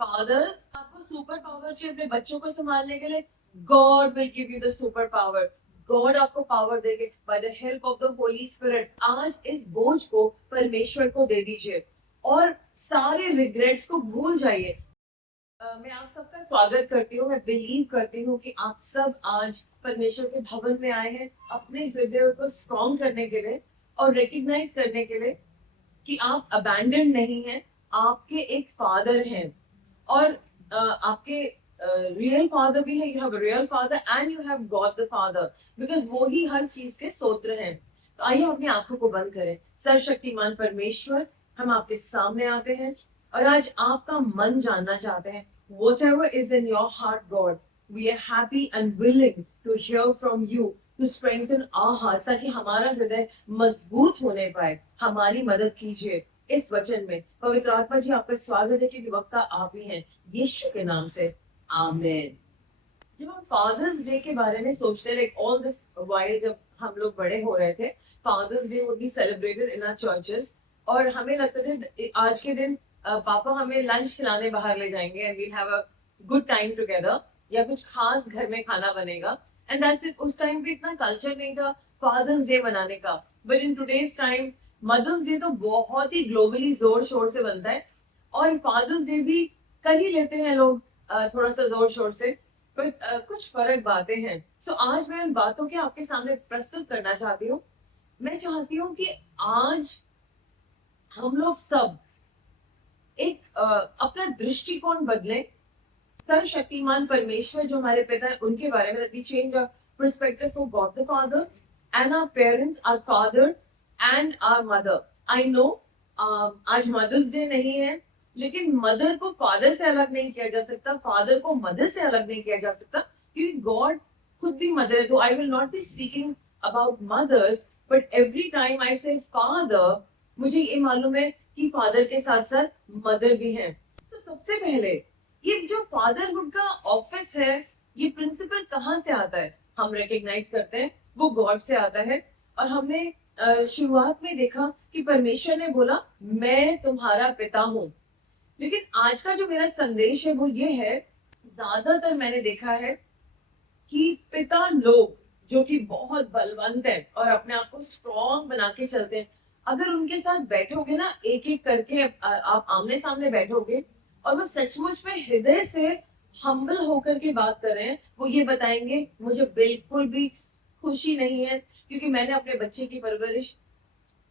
Fathers, आपको super power चाहिए अपने बच्चों को संभालने के लिए, God will give you the super power. God आपको पावर देंगे by the help of the Holi spirit. आज इस बोझ को परमेश्वर को दे दीजिए और सारे रिग्रेट्स को भूल जाइए। मैं आप सबका स्वागत करती हूँ। मैं बिलीव करती हूँ कि आप सब आज परमेश्वर के भवन में आए हैं अपने हृदय को स्ट्रॉन्ग करने के लिए और रिकग्नाइज करने के लिए कि आप अबैंडन नहीं हैं। आपके एक फादर हैं और आपके रियल फादर भी है। You have real father and you have got the father, because वो ही हर चीज के स्रोत्र हैं। तो आइए अपनी आंखों को बंद करें। सर्वशक्तिमान परमेश्वर, हम आपके सामने आते हैं और आज आपका मन जानना चाहते हैं। Whatever is in your heart, God, we are happy and willing to hear from you to strengthen our hearts, ताकि हमारा हृदय मजबूत होने पाए। हमारी मदद कीजिए इस वचन में। पवित्र आत्मा जी, आपका स्वागत है क्योंकि वक्ता आप ही हैं। यीशु के नाम से आमेन। जब हम फादर्स डे के बारे में सोचते हैं, लाइक ऑल दिस वाइल, जब हम लोग बड़े हो रहे थे, Father's day would be celebrated in our churches और हमें लगता था आज के दिन पापा हमें लंच खिलाने बाहर ले जाएंगे and we'll have a good time together, या कुछ खास घर में खाना बनेगा एंड दैट्स इट। उस टाइम पे इतना कल्चर नहीं था फादर्स डे मनाने का। But in today's time mother's day तो बहुत ही ग्लोबली जोर शोर से बनता है और फादर्स डे भी कर ही लेते हैं लोग थोड़ा सा जोर शोर से। बट कुछ फर्क बातें हैं। सो आज मैं उन बातों के आपके सामने प्रस्तुत करना चाहती हूँ। मैं चाहती हूँ कि आज हम लोग सब एक अपना दृष्टिकोण बदलें। सर्वशक्तिमान परमेश्वर जो हमारे पिता हैं उनके बारे में, we change our perspective for God the father and our parents, our father and our mother. I know आज मदर्स डे नहीं है, लेकिन मदर को फादर से अलग नहीं किया जा सकता, फादर को मदर से अलग नहीं किया जा सकता, क्योंकि गॉड खुद भी मदर है। तो आई will not be speaking about mother's, but every time I से फादर, मुझे ये मालूम है कि फादर के साथ साथ मदर भी हैं। तो सबसे पहले ये जो फादरहुड का ऑफिस है, ये प्रिंसिपल कहाँ से आता है? हम रिकग्नाइज करते हैं वो गॉड से आता है। और हमने शुरुआत में देखा कि परमेश्वर ने बोला मैं तुम्हारा पिता हूं। लेकिन आज का जो मेरा संदेश है वो ये है, ज्यादातर मैंने देखा है कि पिता लोग जो कि बहुत बलवंत है और अपने आप को स्ट्रॉन्ग बना के चलते हैं, अगर उनके साथ बैठोगे ना, एक एक करके आप आमने सामने बैठोगे और वो सचमुच में हृदय से हम्बल होकर के बात कर रहे हैं, वो ये बताएंगे मुझे बिल्कुल भी खुशी नहीं है क्योंकि मैंने अपने बच्चे की परवरिश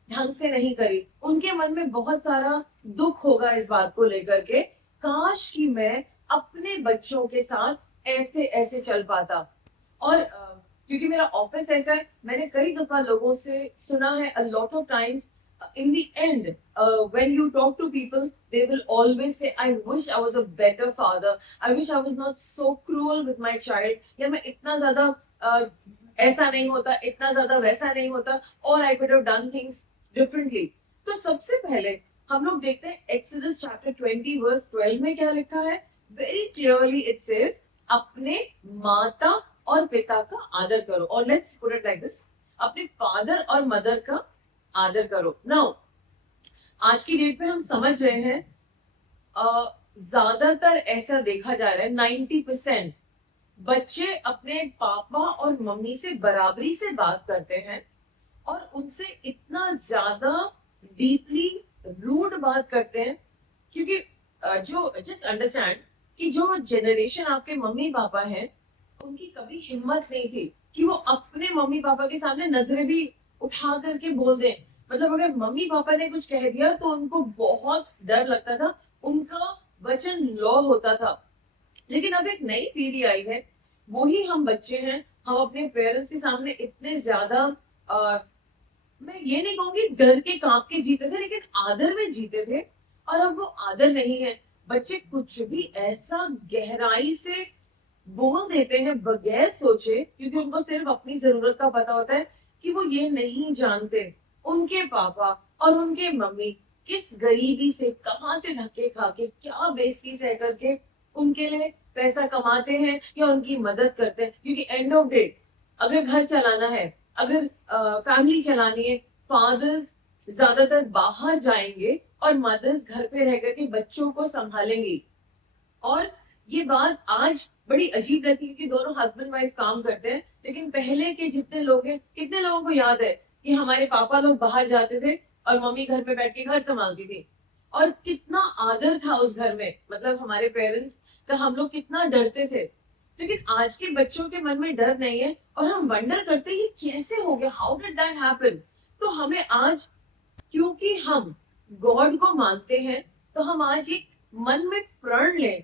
ढंग से नहीं करी। उनके मन में बहुत सारा दुख होगा इस बात को लेकर के, काश कि मैं अपने बच्चों के साथ ऐसे ऐसे चल पाता। और क्योंकि मेरा ऑफिस ऐसा है, मैंने कई दफा लोगों से सुना है, a lot of times in the end when you talk to people, they will always say I wish I was a better father, I wish I was not so cruel with my child, या मैं इतना ज्यादा ऐसा नहीं होता, इतना ज्यादा वैसा नहीं होता, और I could have done things differently। तो सबसे पहले हम लोग देखते हैं एक्सोडस चैप्टर 20 वर्स 12 में क्या लिखा है। वेरी क्लियरली इट सेज अपने माता और पिता का आदर करो। और let's put it like this, अपने फादर और मदर का आदर करो। नाउ आज की डेट में हम समझ रहे हैं ज्यादातर ऐसा देखा जा रहा है 90% बच्चे अपने पापा और मम्मी से बराबरी से बात करते हैं और उनसे इतना ज्यादा डीपली रूड बात करते हैं, क्योंकि जो जस्ट अंडरस्टैंड कि जो जनरेशन आपके मम्मी पापा हैं उनकी कभी हिम्मत नहीं थी कि वो अपने मम्मी पापा के सामने नजरें भी उठा करके बोल दें। मतलब अगर मम्मी पापा ने कुछ कह दिया तो उनको बहुत डर लगता था, उनका वचन लॉ होता था। लेकिन अब एक नई पीढ़ी आई है, वो ही हम बच्चे हैं, हम अपने पेरेंट्स के सामने इतने ज्यादा मैं ये नहीं कहूंगी डर के कांप के जीते थे, लेकिन आदर में जीते थे। और अब वो आदर नहीं है। बच्चे कुछ भी ऐसा गहराई से बोल देते हैं बगैर सोचे, क्योंकि उनको सिर्फ अपनी जरूरत का पता होता है कि वो ये नहीं जानते उनके पापा और उनके मम्मी किस गरीबी से, कहां से धक्के खा के, क्या बेइज्जती सह करके उनके लिए पैसा कमाते हैं या उनकी मदद करते हैं। क्योंकि एंड ऑफ डे अगर घर चलाना है, अगर फैमिली चलानी है, फादर्स ज्यादातर बाहर जाएंगे और मदर्स घर पे रह करके बच्चों को संभालेंगी। और ये बात आज बड़ी अजीब लगती है कि दोनों हस्बैंड वाइफ काम करते हैं, लेकिन पहले के जितने लोग हैं, कितने लोगों को याद है कि हमारे पापा लोग बाहर जाते थे और मम्मी घर पे बैठ के घर संभालती थी, और कितना आदर था उस घर में, मतलब हमारे पेरेंट्स का हम लोग कितना डरते थे। लेकिन आज के बच्चों के मन में डर नहीं है, और हम वंडर करते हैं ये कैसे हो गया, हाउ डिड दैट हैपन। तो हमें आज, क्योंकि हम गॉड को मानते हैं, तो हम आज एक मन में प्रण लें,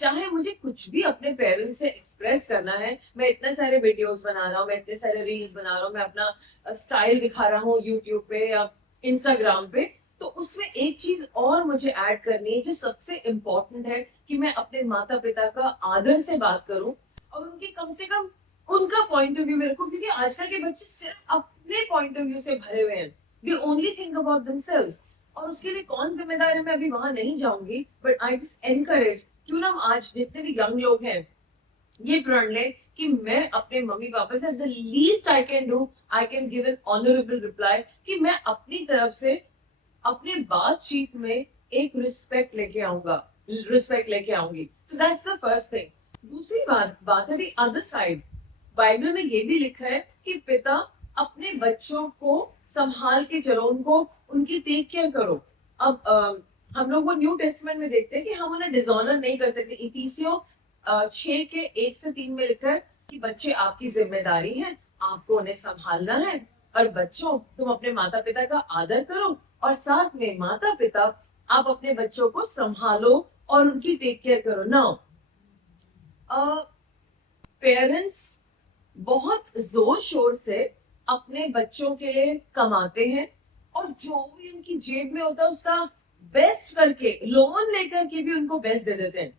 चाहे मुझे कुछ भी अपने पेरेंट्स से एक्सप्रेस करना है, मैं इतने सारे वीडियोस बना रहा हूँ, मैं इतने सारे रील्स बना रहा हूँ, मैं अपना स्टाइल दिखा रहा हूँ यूट्यूब पे या इंस्टाग्राम पे, तो उसमें एक चीज और मुझे ऐड करनी है जो सबसे इम्पोर्टेंट है, कि मैं अपने माता पिता का आदर से बात करूं, और उनके कम से कम उनका पॉइंट ऑफ व्यू मेरे को, क्योंकि आजकल के बच्चे सिर्फ अपने पॉइंट ऑफ व्यू से भरे हुए हैं, they only think about themselves. और उसके लिए कौन जिम्मेदार है मैं अभी वहां नहीं जाऊंगी, बट आई जस्ट एनकरेज, क्यों ना हम आज जितने भी यंग लोग हैं ये प्रण ले कि मैं अपने मम्मी पापा से the least I can do, I can give an honourable reply, कि मैं अपनी तरफ से अपने बातचीत में एक रिस्पेक्ट लेके आऊंगी। So that's the first thing. दूसरी बात है द अदर साइड। बाइबल में ये भी लिखा है कि पिता अपने बच्चों को संभाल के चलो, उनको उनकी टेक केयर करो। अब हम लोग वो न्यू टेस्टमेंट में देखते हैं कि हम उन्हें डिसऑनर नहीं कर सकते। इफिसियों 6 के 1 से 3 में लिखा है कि बच्चे आपकी जिम्मेदारी है, आपको उन्हें संभालना है, और बच्चों तुम अपने माता पिता का आदर करो, और साथ में माता पिता आप अपने बच्चों को संभालो और उनकी टेक केयर करो। नाउ पेरेंट्स बहुत जोर शोर से अपने बच्चों के लिए कमाते हैं, और जो भी उनकी जेब में होता है उसका बेस्ट करके, लोन लेकर के भी उनको बेस्ट दे देते हैं।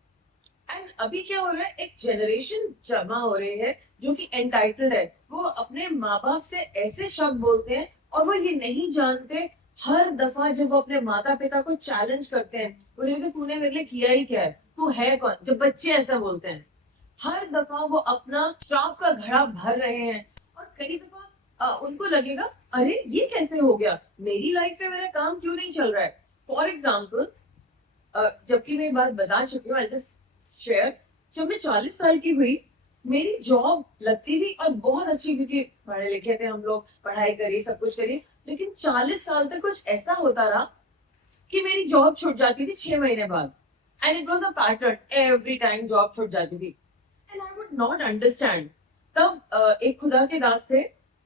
एंड अभी क्या हो रहा है, एक जनरेशन जमा हो रही है जो कि एंटाइटल्ड है, वो अपने माँ बाप से ऐसे शब्द बोलते हैं, और वो ये नहीं जानते, हर दफा जब वो अपने माता पिता को चैलेंज करते हैं, बोले तो तूने मेरे लिए किया ही क्या है, तू है कौन, जब बच्चे ऐसा बोलते हैं, हर दफा वो अपना श्राप का घड़ा भर रहे हैं। और कई दफा उनको लगेगा अरे ये कैसे हो गया, मेरी लाइफ में मेरा काम क्यों नहीं चल रहा है। फॉर एग्जाम्पल, जबकि मैं ये बात बता चुकी हूँ, आई जस्ट शेयर, जब मैं 40 साल की हुई, मेरी जॉब लगती थी और बहुत अच्छी, क्योंकि पढ़े लिखे थे हम लोग, पढ़ाई करी, सब कुछ करी, लेकिन 40 साल तक कुछ ऐसा होता रहा कि मेरी जॉब छूट जाती थी 6 महीने बाद। And it was a pattern, every time job छूट जाती थी, and I would not understand. तब एक खुदा के दास थे,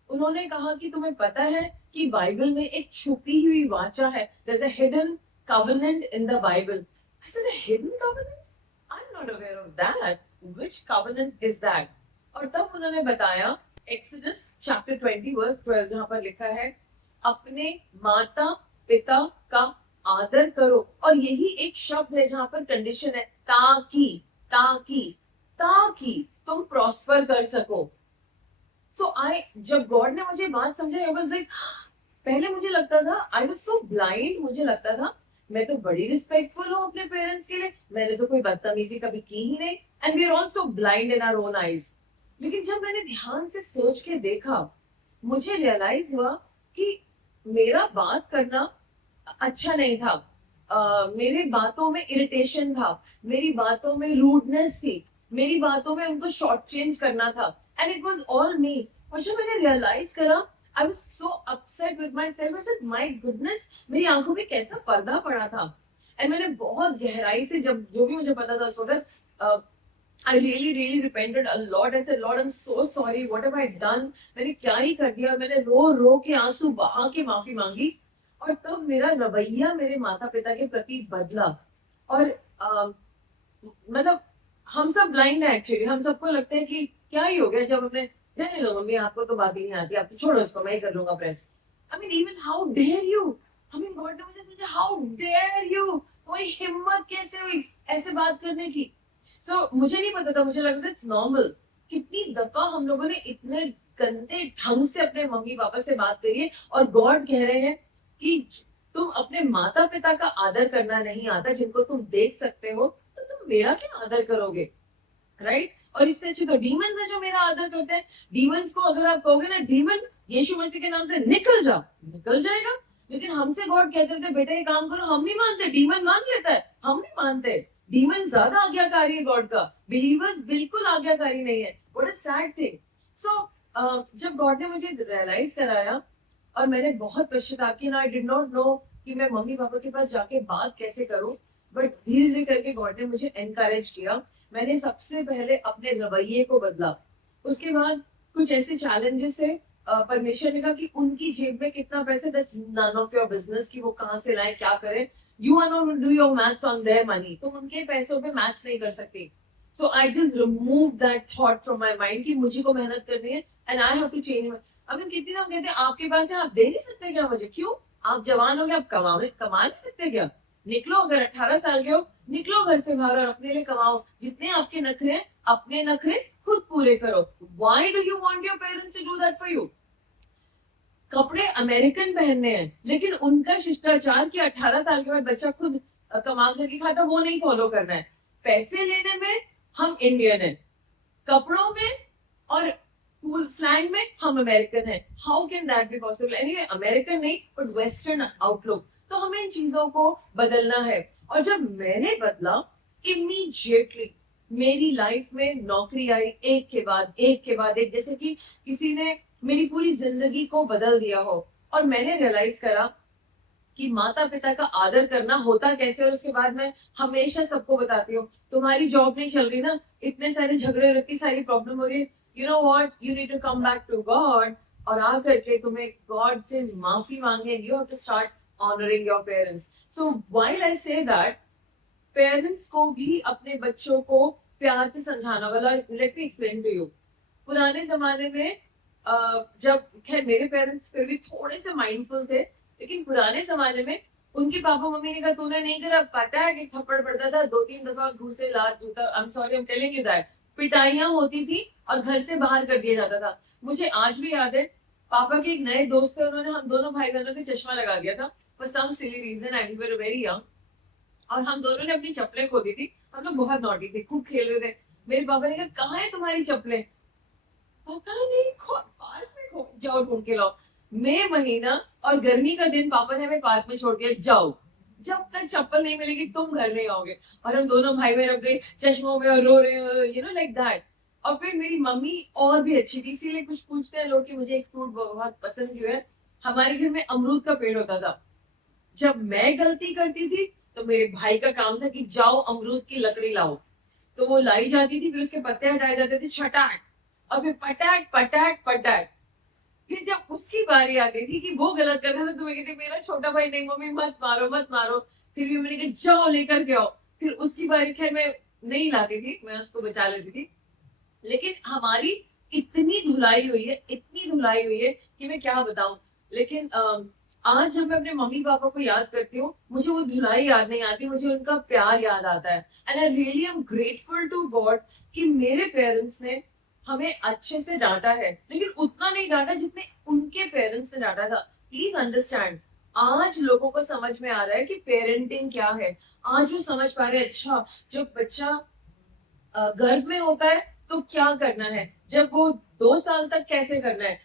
उन्होंने कहा कि तुम्हें पता है कि बाइबल में एक छुपी हुई वाचा है, there's a hidden covenant in the Bible. I said, a hidden covenant? I'm not aware of that. Which covenant is that? और तब उन्होंने बताया Exodus chapter 20 verse 12, जहां पर लिखा है अपने माता पिता का आदर करो, और यही एक शब्द है जहां पर कंडीशन है, ताकि ताकि ताकि तुम प्रॉस्पर कर सको। सो जब गॉड ने मुझे बात समझाई, आई वाज लाइक, पहले मुझे लगता था, आई वाज सो ब्लाइंड, मुझे लगता था मैं तो बड़ी रिस्पेक्टफुल हूँ अपने पेरेंट्स के लिए, मैंने तो कोई बदतमीजी कभी की ही नहीं, and we are also blind in our own eyes. लेकिन जब मैंने ध्यान से सोच के देखा, मुझे रियलाइज हुआ कि मेरा बात करना अच्छा नहीं था, मेरे बातों में इरिटेशन था, मेरी बातों में रूडनेस थी, मेरी बातों में उनको शॉर्ट चेंज करना था, एंड इट वाज ऑल मी। और जब मैंने रियलाइज करा, I was so upset with my self, I said my goodness, मेरी आंखों में कैसा पर्दा पड़ा था। एंड मैंने बहुत गहराई से, जब जो भी मुझे पता था, so that I really repented a lot. I said Lord, I am so sorry, what have I done, मैंने क्या ही कर दिया। मैंने रो रो के, आंसू बहा के माफी मांगी, और तब मेरा रवैया मेरे माता पिता के प्रति बदला। और मतलब हम सब ब्लाइंड है एक्चुअली, हम सबको लगता है कि क्या ही हो गया, जब हमने, रहने दो मम्मी, आपको तो बात ही नहीं आती, आप तो छोड़ो इसको, मैं ही कर लूंगा press. I mean even how dare you, I mean God ने मुझे समझा, हाउ डेयर यू, तुम्हारी हिम्मत कैसे हुई ऐसे बात करने की। सो मुझे नहीं पता था, मुझे लगा था इट्स नॉर्मल। कितनी दफा हम लोगों ने इतने गंदे ढंग से अपने मम्मी पापा से बात करी है, और गॉड कह रहे हैं कि तुम अपने माता पिता का आदर करना नहीं आता, जिनको तुम देख सकते हो, तो तुम मेरा क्या आदर करोगे, राइट? और इससे अच्छे तो डीमंस है जो मेरा आदर करते हैं। डीमंस को अगर आप कहोगे ना, डीमन यीशु मसीह के नाम से निकल जा, निकल जाएगा। लेकिन हमसे गॉड कहते थे बेटा ये काम करो, हम नहीं मानते, डीमन मान लेता है, हम नहीं मानते। डीमन ज्यादा आज्ञाकारी है गॉड का, बिलीवर्स बिल्कुल आज्ञाकारी नहीं है. What a sad thing. So जब गॉड ने मुझे रियलाइज कराया और मैंने बहुत पश्चाताप किया, आई डिड नॉट नो कि मैं मम्मी पापा के पास जाके बात कैसे करूं, बट धीरे धीरे करके गॉड ने मुझे एनकरेज किया. मैंने सबसे पहले अपने रवैये को बदला. उसके बाद कुछ ऐसे चैलेंजेस थे, परमेश्वर ने कहा कि उनकी जेब में कितना पैसा, that's none of your business कि वो कहाँ से लाए क्या करें. You are not do your maths on their money, तो उनके पैसों पे मैथ्स नहीं कर सकती. So I just remove that thought from my mind कि मुझे को मेहनत करनी है and I have to change. अब हम कितनी लोग कहते हैं आपके पास है आप दे नहीं सकते क्या मुझे, क्यों, आप जवान हो गए, आप कमा नहीं सकते क्या, निकलो, अगर 18 साल के हो निकलो घर से बाहर और अपने लिए कमाओ. जितने आपके नखरे हैं अपने नखरे खुद पूरे करो. Why do you want your parents to do that for you. कपड़े अमेरिकन पहनने हैं लेकिन उनका शिष्टाचार कि 18 साल के बाद बच्चा खुद कमा करके खाता, वो नहीं फॉलो करना है. पैसे लेने में हम इंडियन है, कपड़ों में और कूल स्लैंग में हम अमेरिकन है. How can that be possible. Anyway American नहीं बट वेस्टर्न आउटलुक. तो हमें इन चीजों को बदलना है. और जब मैंने बदला, इमीडिएटली मेरी लाइफ में नौकरी आई, एक के बाद एक के बाद एक, जैसे कि किसी ने मेरी पूरी जिंदगी को बदल दिया हो. और मैंने रियलाइज करा कि माता पिता का आदर करना होता कैसे. और उसके बाद मैं हमेशा सबको बताती हूँ तुम्हारी जॉब नहीं चल रही ना, इतने सारे झगड़े और इतनी सारी प्रॉब्लम हो रही है, you know what, you need to come back to God. और आ करके तुम्हें गॉड से माफी मांगनी है. You have to start honouring your parents. So while I say that, parents को भी अपने बच्चों को प्यार से समझाना होगा. Let me explain to you. पुराने जमाने में जब, खैर मेरे पेरेंट्स फिर भी थोड़े से माइंडफुल थे, लेकिन पुराने जमाने में उनके पापा मम्मी ने कहा तूने नहीं करा, पता है कि थप्पड़ पड़ता था 2-3 दफा, घूसे लात जूता, I am sorry I am telling you that, पिटाइयां होती थी और घर से बाहर कर दिया जाता था. मुझे आज भी याद है, पापा के एक नए दोस्त थे, उन्होंने हम दोनों भाई बहनों के चश्मा लगा दिया था for some silly reason and we were very young. और हम दोनों ने अपनी चप्पलें खो दी थी. हम लोग बहुत नॉटी थे, खूब खेल रहे थे. मेरे पापा ने कहा कहाँ है तुम्हारी चप्पलें, पता नहीं, पार्क में खो, जाओ ढूंढ के लाओ. मई महीना और गर्मी का दिन पापा ने हमें पार्क में छोड़ दिया, जाओ, जब तक चप्पल नहीं मिलेगी तुम घर नहीं आओगे. और हम दोनों भाई बहन अपने चश्मों में और रो रहे हो, यू नो लाइक दैट. और फिर मेरी मम्मी और भी अच्छी थी, इसीलिए कुछ पूछते हैं लोग कि मुझे एक फ्रूट बहुत पसंद क्यों है. हमारे घर में अमरूद का पेड़ होता था. जब मैं गलती करती थी तो मेरे भाई का काम था कि जाओ अमरूद की लकड़ी लाओ. तो वो लाई जाती थी, फिर उसके पत्ते हटाए जाते थे, छटाक, और फिर पटाक पटाक पटाक. फिर जब उसकी बारी आती थी कि वो गलत करता था तो मैं कहती मेरा छोटा भाई नहीं मम्मी मत मारो मत मारो. फिर भी मैंने कहा जाओ लेकर के आओ. फिर उसकी बारी, खैर मैं नहीं लाती थी, मैं उसको बचा लेती थी. लेकिन हमारी इतनी धुलाई हुई है, इतनी धुलाई हुई है कि मैं क्या बताऊं. लेकिन आज जब मैं अपने मम्मी पापा को याद करती हूँ, मुझे वो धुलाई याद नहीं आती, मुझे उनका प्यार याद आता है. And I really am grateful to God कि मेरे पेरेंट्स ने हमें अच्छे से डांटा है, लेकिन उतना नहीं डांटा जितने उनके पेरेंट्स ने डांटा था. प्लीज अंडरस्टैंड, आज लोगों को समझ में आ रहा है कि पेरेंटिंग क्या है. आज वो समझ पा रहे हैं, अच्छा जब बच्चा गर्भ में होता है तो क्या करना है, जब वो 2 साल तक कैसे करना है,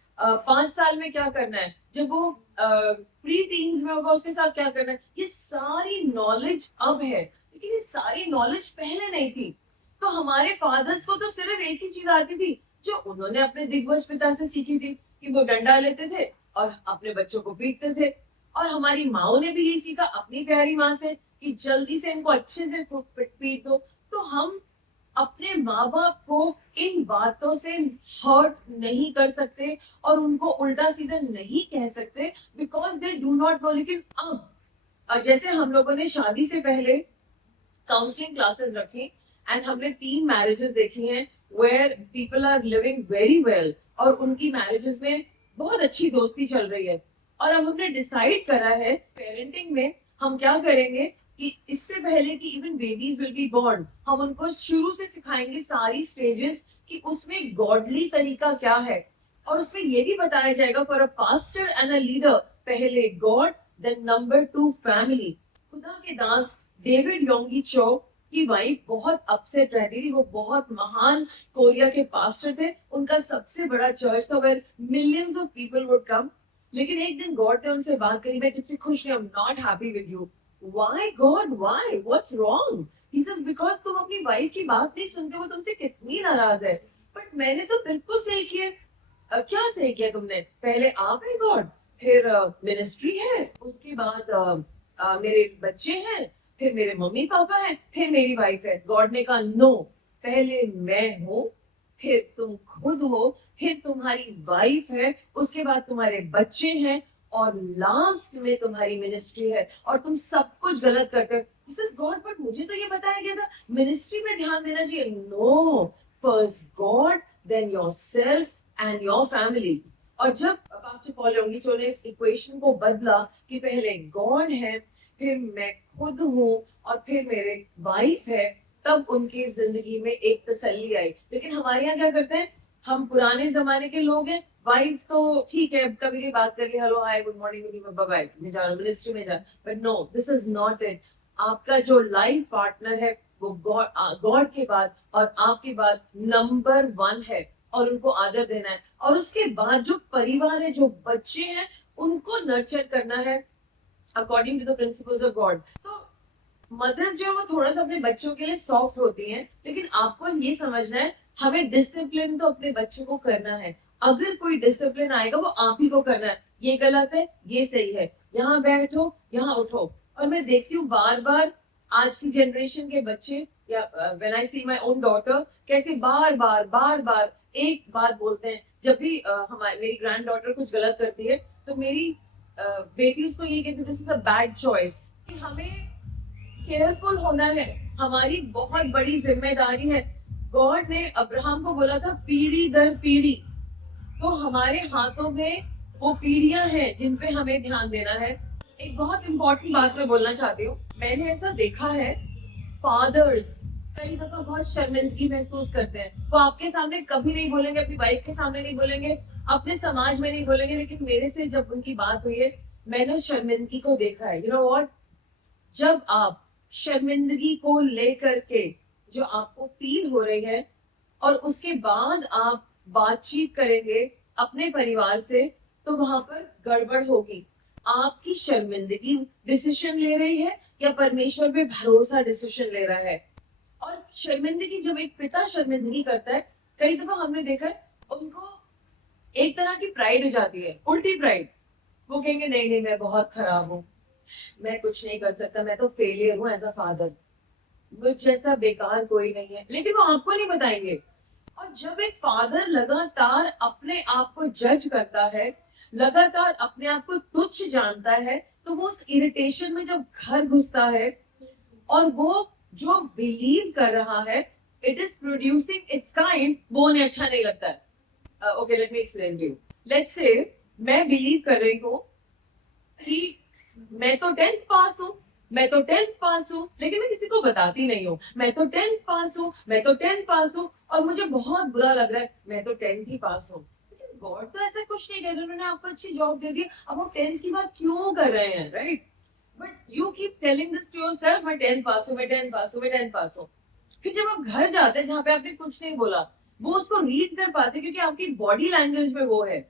5 साल में क्या करना है, जब वो प्री टीन्स में होगा उसके साथ क्या करना है. ये सारी नॉलेज अब है, लेकिन ये सारी नॉलेज पहले नहीं थी. तो हमारे फादर्स को तो सिर्फ एक ही चीज आती थी जो उन्होंने अपने दिग्गज पिता से सीखी थी, कि वो डंडा लेते थे और अपने बच्चों को पीटते थे. और हमारी माओ ने भी यही सीखा अपनी प्यारी माँ से कि जल्दी से इनको अच्छे से पीट दो. तो हम अपने माँ बाप को इन बातों से हर्ट नहीं कर सकते और उनको उल्टा सीधा नहीं कह सकते, because they do not know. लेकिन अब जैसे हम लोगों ने शादी से पहले काउंसलिंग क्लासेस रखी एंड हमने 3 मैरिजेस देखी हैं where people are living very well और उनकी मैरिजेस में बहुत अच्छी दोस्ती चल रही है. और अब हमने डिसाइड करा है पेरेंटिंग में हम क्या करेंगे कि इससे पहले कि even babies will be born, हम उनको शुरू से सिखाएंगे सारी स्टेजेस कि उसमें गॉडली तरीका क्या है. और उसमें ये भी बताया जाएगा for a pastor and a leader, पहले गॉड देन नंबर 2 फैमिली. खुदा के दास डेविड योंगी चो की वाइफ बहुत अपसेट रहती थी. वो बहुत महान कोरिया के पास्टर थे, उनका सबसे बड़ा चर्च था where millions of people would come. लेकिन एक दिन गॉड ने उनसे बात करी, मैं तुझसे खुश नहीं, I am not happy with you. Why God? Why? What's wrong? He says because तुम अपनी वाइफ की बात नहीं सुनते, वो तुमसे कितनी नाराज है. बट मैंने तो बिल्कुल सही किया. क्या सही किया तुमने? पहले आप है गॉड, फिर मिनिस्ट्री है, उसके बाद मेरे बच्चे हैं, फिर मेरे मम्मी पापा हैं, फिर मेरी वाइफ है. गॉड ने कहा नो, पहले मैं हूं, फिर तुम खुद हो, फिर तुम्हारी वाइफ है, उसके बाद तुम्हारे बच्चे हैं, और लास्ट में तुम्हारी मिनिस्ट्री है, और तुम सब कुछ गलत करते हो. This is God. बट मुझे तो ये बताया गया था मिनिस्ट्री में ध्यान देना चाहिए. No, first God, then yourself and your family. और जब पास्टर पॉल योंगिचो ने इस इक्वेशन को बदला कि पहले गॉड है, फिर मैं खुद हूँ, और फिर मेरे वाइफ है, तब उनकी जिंदगी में एक तसल्ली आई. लेकिन हमारे यहाँ क्या करते हैं, हम पुराने जमाने के लोग हैं. वाइफ तो ठीक है, कभी भी बात कर ली, hello hi good morning good evening, bye bye, मैं जा रहा हूँ मिनिस्ट्री में जा. But no, this is not it. आपका जो लाइफ पार्टनर है वो गॉड के बाद और आपके बाद नंबर 1 है, और उनको आदर देना है. और उसके बाद जो परिवार है, जो बच्चे हैं, उनको नर्चर करना है according to the principles of God. तो मदर्स जो है वो थोड़ा सा अपने बच्चों के लिए सॉफ्ट होती हैं, लेकिन आपको ये समझना है हमें डिसिप्लिन तो अपने बच्चों को करना है. अगर कोई डिसिप्लिन आएगा वो आप ही को करना है. ये गलत है, ये सही है, यहाँ बैठो, यहाँ उठो. और मैं देखती हूँ बार बार आज की जनरेशन के बच्चे, या when I see my own daughter, कैसे बार बार एक बात बोलते हैं. जब भी हमारी मेरी ग्रैंड डॉटर कुछ गलत करती है, तो मेरी बेटी उसको ये कहती है this is a bad choice. कि हमें केयरफुल होना है, हमारी बहुत बड़ी जिम्मेदारी है. गॉड ने अब्राहम को बोला था पीढ़ी दर पीढ़ी, तो हमारे हाथों में वो पीढ़ियां हैं जिन पे हमें ध्यान देना है. एक बहुत इंपॉर्टेंट बात मैं बोलना चाहती हूँ. मैंने ऐसा देखा है, फादर्स कई दफा बहुत शर्मिंदगी महसूस करते हैं. वो आपके सामने कभी नहीं बोलेंगे, अपनी वाइफ के सामने नहीं बोलेंगे, अपने समाज में नहीं बोलेंगे, लेकिन मेरे से जब उनकी बात हुई है, मैंने उस शर्मिंदगी को देखा है. यू नो व्हाट, जब आप शर्मिंदगी को लेकर के जो आपको फील हो रही है, और उसके बाद आप बातचीत करेंगे अपने परिवार से, तो वहां पर गड़बड़ होगी. आपकी शर्मिंदगी डिसीजन ले रही है, या परमेश्वर पे भरोसा डिसीजन ले रहा है. और शर्मिंदगी, जब एक पिता शर्मिंदगी करता है, कई दफा हमने देखा है उनको एक तरह की प्राइड हो जाती है, उल्टी प्राइड. वो कहेंगे नहीं नहीं, मैं बहुत खराब हूँ, मैं कुछ नहीं कर सकता, मैं तो फेलियर हूँ एज अ फादर, मुझ जैसा बेकार कोई नहीं है. लेकिन वो आपको नहीं बताएंगे. और जब एक फादर लगातार अपने आप को जज करता है, लगातार अपने आप को तुच्छ जानता है, तो वो उस इरिटेशन में जब घर घुसता है, और वो जो बिलीव कर रहा है it is producing it's kind, वो उन्हें अच्छा नहीं लगता है. Okay, late me explain you. Let's say मैं बिलीव कर रही हूँ कि मैं तो 10th पास हूँ, मैं तो 10th पास हूँ, लेकिन मैं किसी को बताती नहीं हूँ मैं तो 10th पास हूँ, मैं तो 10th पास हूँ, और मुझे बहुत बुरा लग रहा है मैं तो 10th ही पास हूँ. लेकिन गॉड तो ऐसा कुछ नहीं कर रहे, उन्होंने आपको अच्छी जॉब दे दी, अब वो 10th की बात क्यों कर रहे हैं, right? But you keep telling this to yourself, मैं 10th पास हूँ, मैं 10th पास हूँ, मैं 10th पास हूँ. फिर जब आप घर जाते हैं जहाँ पे आपने कुछ नहीं बोला, वो उसको रीड कर पाते क्योंकि आपकी बॉडी लैंग्वेज में वो है,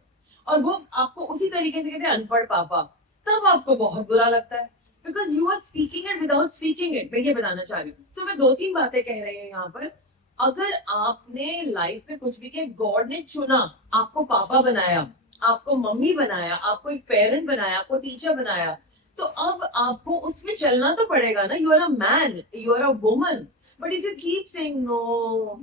और वो आपको उसी तरीके से कहते हैं अनपढ़ पापा, तब आपको बहुत बुरा लगता है, because you are speaking it without speaking it. मैं ये बताना चाह रही हूँ. तो मैं 2-3 बातें कह रही हूँ यहाँ पर. अगर आपने लाइफ में कुछ भी किया, गॉड ने चुना, आपको पापा बनाया, आपको मम्मी बनाया, आपको एक पेरेंट बनाया, आपको टीचर बनाया, तो अब आपको उसमें चलना तो पड़ेगा ना. You are a man, you are a woman. But if you keep saying no,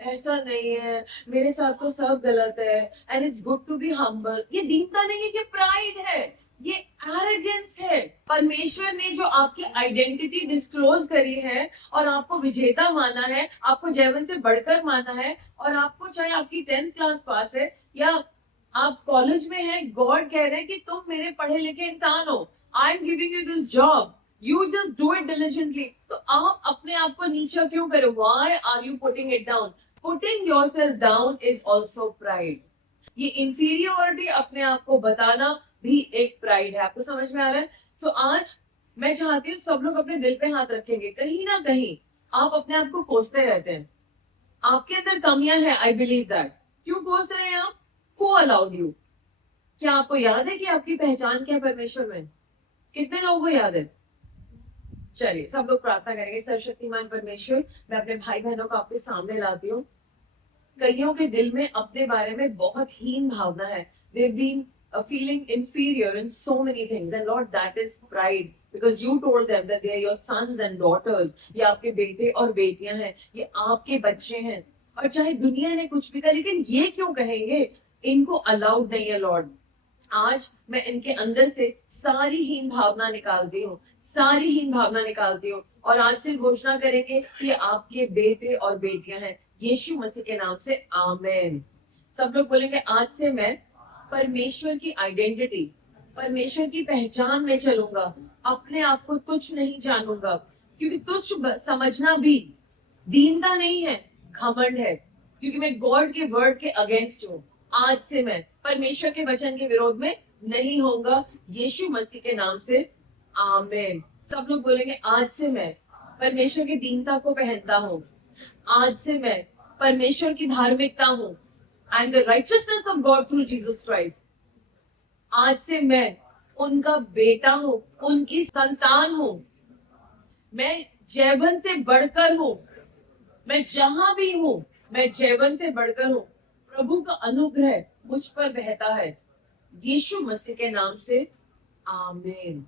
ऐसा नहीं है, मेरे साथ तो सब गलत है, and it's good to be humble, ये दीनता नहीं है, ये प्राइड है, ये एरोगेंस है. परमेश्वर ने जो आपकी आइडेंटिटी डिस्क्लोज करी है, और आपको विजेता माना है, आपको जैवन से बढ़कर माना है, और आपको चाहे आपकी 10th क्लास पास है या आप कॉलेज में हैं, गॉड कह रहे हैं कि तुम मेरे पढ़े लिखे इंसान हो, I am giving you this job, you just do it diligently. तो आप अपने आप को नीचा क्यों करो? Why are you putting it down? Putting yourself down is also pride. ये इंफीरियोरिटी अपने आप को बताना भी एक प्राइड है. आपको समझ में आ रहा है? सो आज मैं चाहती हूँ सब लोग अपने दिल पे हाथ रखेंगे. कहीं ना कहीं आप अपने आप को कोसते रहते हैं, आपके अंदर कमियां हैं, आई बिलीव दैट. क्यों कोस रहे हैं आप? Who allowed you? क्या आपको याद है कि आपकी पहचान क्या है परमेश्वर में? कितने लोगों को याद है? चलिए सब लोग प्रार्थना करेंगे। सर्वशक्तिमान परमेश्वर, मैं अपने भाई बहनों को आपके सामने लाती हूँ। कईयों के दिल में अपने बारे में बहुत हीन भावना है। They've been feeling inferior in so many things, and Lord, that is pride, because you told them that they are your sons and daughters. ये आपके बेटे और बेटियां हैं, ये आपके बच्चे हैं। और चाहे दुनिया ने कुछ भी कहा, लेकिन ये क्यों कहेंगे? इनको अलाउड नहीं है लॉर्ड। आज मैं इनके अंदर से सारी हीन भावना निकालती हूँ, सारी हीन भावना निकालती हूँ, और आज से घोषणा करेंगे कि ये आपके बेटे और बेटियां हैं, यीशु मसीह के नाम से आमीन। सब लोग बोलेंगे, आज से मैं परमेश्वर की आइडेंटिटी, परमेश्वर की पहचान में चलूंगा, अपने आप को तुच्छ नहीं जानूंगा, क्योंकि तुच्छ समझना भी दीनता नहीं है, घमंड है, क्योंकि मैं गॉड के वर्ड के अगेंस्ट हूँ। आज से मैं परमेश्वर के वचन के विरोध में नहीं होऊंगा, यीशु मसीह के नाम से आमीन। सब लोग बोलेंगे, आज से मैं परमेश्वर की दीनता को पहनता हूँ, आज से मैं परमेश्वर की धार्मिकता हूँ। I am the righteousness of God through Jesus Christ. आज से मैं उनका बेटा हूँ, उनकी संतान हूँ। मैं जैवन से बढ़कर हूँ, मैं जहां भी हूँ मैं जैवन से बढ़कर हूँ। प्रभु का अनुग्रह मुझ पर बहता है, यीशु मसीह के नाम से आमीन।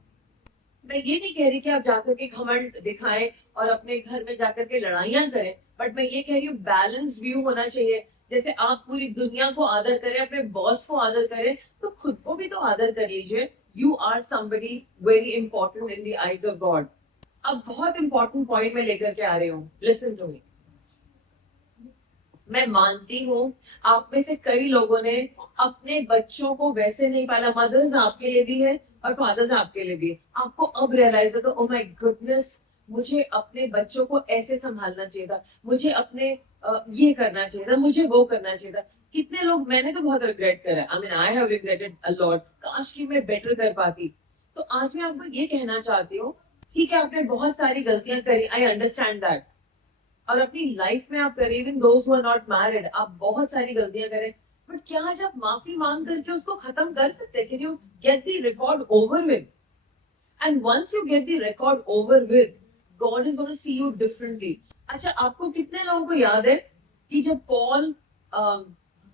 मैं ये नहीं कह रही कि आप जाकर के घमंड दिखाएं और अपने घर में जाकर के लड़ाइयां करें, बट मैं ये कह रही हूँ बैलेंस व्यू होना चाहिए। जैसे आप पूरी दुनिया को आदर करें, अपने बॉस को आदर करें, तो खुद को भी तो आदर कर लीजिए। You are somebody very important in the eyes of God. अब बहुत इंपॉर्टेंट पॉइंट में लेकर के आ रही हूँ, लिसन टू मी। मैं मानती हूँ आप में से कई लोगों ने अपने बच्चों को वैसे नहीं पाला। मदर्स आपके लिए भी है और फादर्स आपके लिए भी। आपको अब रियलाइज होगा, ओ माय गुडनेस, मुझे अपने बच्चों को ऐसे संभालना चाहिए था, मुझे अपने ये करना चाहिए था, मुझे वो करना चाहिए था। कितने लोग, मैंने तो बहुत रिग्रेट करा, I mean I have regretted a lot, काश कि मैं बेटर कर पाती। तो आज मैं आपको ये कहना चाहती हूँ, ठीक है आपने बहुत सारी गलतियां करी, आई अंडरस्टैंड दैट, और अपनी लाइफ में आप करें, even those who are not married, आप बहुत सारी गलतियां करें, बट क्या आज आप माफी मांग करके उसको खत्म कर सकते हैं? Can you get the record over with? And once you get the record over with, God is going to see you differently. अच्छा, आपको कितने लोगों को याद है कि जब पॉल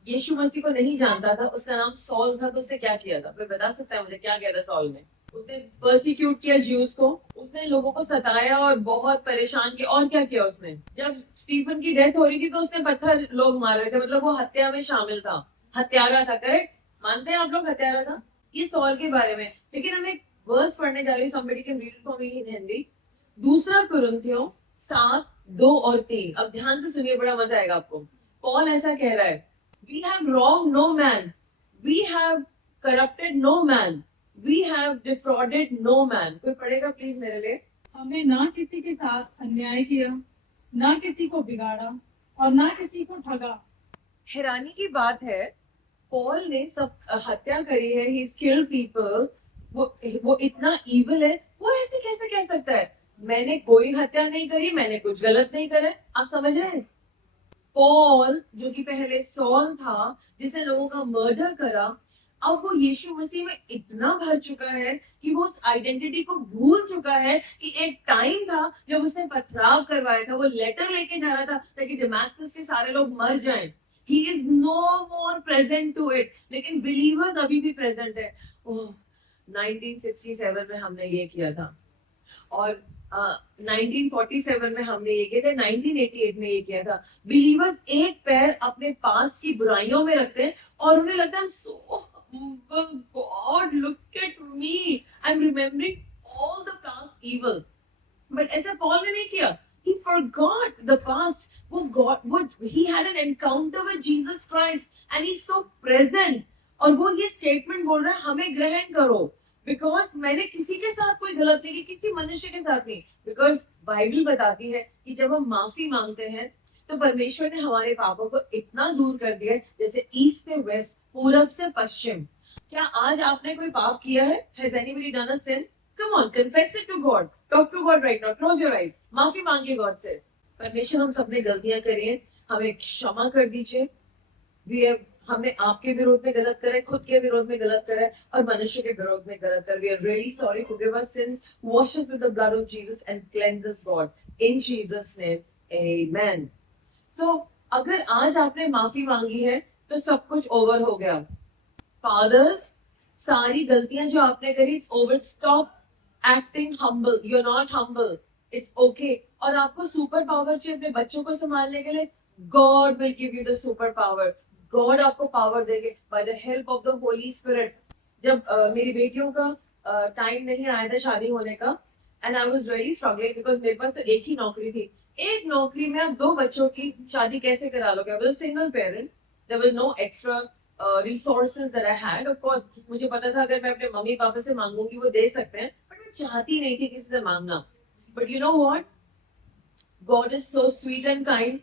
यीशु मसीह को नहीं जानता था, उसका नाम सॉल था, तो उसने क्या किया था? कोई बता सकता है मुझे क्या किया था सॉल ने? उसने पर्सिक्यूट किया ज्यूस को, उसने लोगों को सताया और बहुत परेशान किया। और क्या किया उसने? जब स्टीफन की डेथ हो रही थी तो उसने पत्थर लोग मार रहे थे, मतलब वो हत्या में शामिल था, हत्यारा था। करेक्ट? मानते हैं आप लोग हत्यारा था? ये सॉल के बारे में। लेकिन हम एक वर्स पढ़ने जा रही हूँ, somebody can read it for me in Hindi. दूसरा कुरिन्थियों 7:2 और 3। अब ध्यान से सुनिए, बड़ा मजा आएगा आपको। पॉल ऐसा कह रहा है, we have wronged no man, we have corrupted no man, we have defrauded no man। कोई पढ़ेगा प्लीज मेरे लिए? हमने ना किसी के साथ अन्याय किया, ना किसी को बिगाड़ा और ना किसी को ठगा। हैरानी की बात है, पॉल ने सब हत्या करी है, ही किल्ड पीपल, वो इतना इविल है, वो ऐसे कैसे कह सकता है मैंने कोई हत्या नहीं करी, मैंने कुछ गलत नहीं करा? आप समझ रहे हैं? पॉल जो कि पहले सॉल था, जिसने लोगों का मर्डर करा, अब वो यीशु मसीह में इतना भर चुका है कि वो उस आइडेंटिटी को भूल चुका है कि एक टाइम था जब उसने पथराव करवाया था, वो लेटर लेके जा रहा था ताकि दमास्कस के सारे लोग मर जाएं। He is no more present to it, लेकिन बिलीवर्स अभी भी प्रेजेंट है। ओह, 1967 में हमने ये किया था, और 1947 में हमने ये किया था, 1988 में ये किया था। बिलीवर्स एक पैर अपने पास की बुराइयों में रखते हैं और उन्हें लगता है so God look at me, I am remembering all the past evil. But ऐसा पॉल ने नहीं किया। He forgot the past. He had an encounter with Jesus Christ and he's so present. और वो ये स्टेटमेंट बोल रहा है, हमें ग्रहण करो, बिकॉज मैंने किसी के साथ कोई गलत नहीं की, किसी मनुष्य के साथ नहीं। बिकॉज बाइबल बताती है कि जब हम माफी मांगते हैं तो परमेश्वर ने हमारे पापों को इतना दूर कर दिया है, जैसे ईस्ट से वेस्ट, पूरब से पश्चिम। क्या आज आपने कोई पाप किया है? Has anybody done a sin? Come on, confess it to God. Talk to God right now. Close your eyes. माफी मांगिए गॉड से। परमेश्वर, हम सबने गलतियां करी हैं, हमें क्षमा कर दीजिए। हमने आपके विरोध में गलत करा है, खुद के विरोध में गलत करा है और मनुष्य के विरोध में गलत करा है. We are really sorry. Forgive us sins. Wash us with the blood of Jesus and cleanse us, God. In Jesus' name, Amen. So अगर आज आपने माफी मांगी है तो सब कुछ ओवर हो गया. Fathers, सारी गलतियां जो आपने करी, it's over. Stop acting humble. You're not humble. It's okay. और आपको सुपर पावर चाहिए अपने बच्चों को संभालने के लिए. God will give you the super power. God आपको पावर देंगे by the help of the Holy Spirit. जब मेरी बेटियों का टाइम नहीं आया था शादी होने का, and I was really struggling because मेरे पास तो एक ही नौकरी थी. एक नौकरी में आप 2 बच्चों की शादी कैसे करा लोगे? I was a single parent. There was no extra resources that I had. Of course, मुझे पता था अगर मैं अपने मम्मी पापा से मांगूंगी वो दे सकते हैं, but मैं चाहती नहीं थी किसी से मांगना. But you know what? God is so sweet and kind.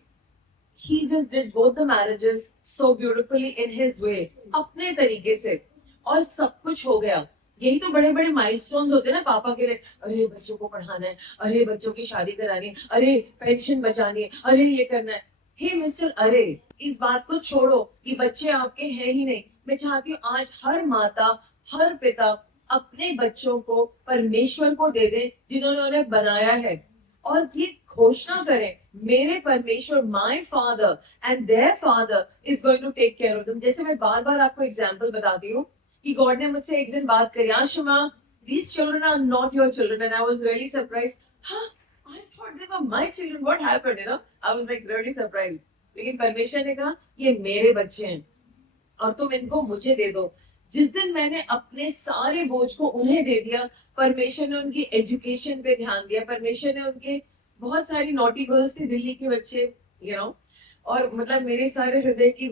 He just did both the marriages so beautifully in his way, अपने तरीके से, और सब कुछ हो गया. यही तो बड़े बड़े माइलस्टोन्स होते हैं ना पापा के लिए. अरे बच्चों को पढ़ाना है, अरे बच्चों की शादी करानी है, अरे पेंशन बचानी है, अरे ये करना है. हे मिस्टर अरे, इस बात को छोड़ो कि बच्चे आपके हैं ही नहीं. मैं चाहती हूँ आज हर माता, हर पिता अपने बच्चों को परमेश्वर को दे दें जिन्होंने उन्हें बनाया है, और ये घोषणा करें, मेरे परमेश्वर, my father and their father is going to take care of them. जैसे मैं बार बार आपको एग्जांपल बताती हूँ कि गॉड ने मुझसे एक दिन बात करी, Ashma, these children are not your children, and I was really surprised. Huh? I thought they were my children. What happened? You know, I was like really surprised. लेकिन परमेश्वर ने कहा ये मेरे बच्चे हैं और तुम इनको मुझे दे दो. जिस दिन मैंने अपने सारे बोझ को उन्हें दे दिया, परमेश्वर ने उनकी एजुकेशन पे ध्यान दिया. परमेश्वर ने उनके, बहुत सारी नॉटी गर्ल्स थी दिल्ली के बच्चे, यू नो, और मतलब मेरे सारे हृदय की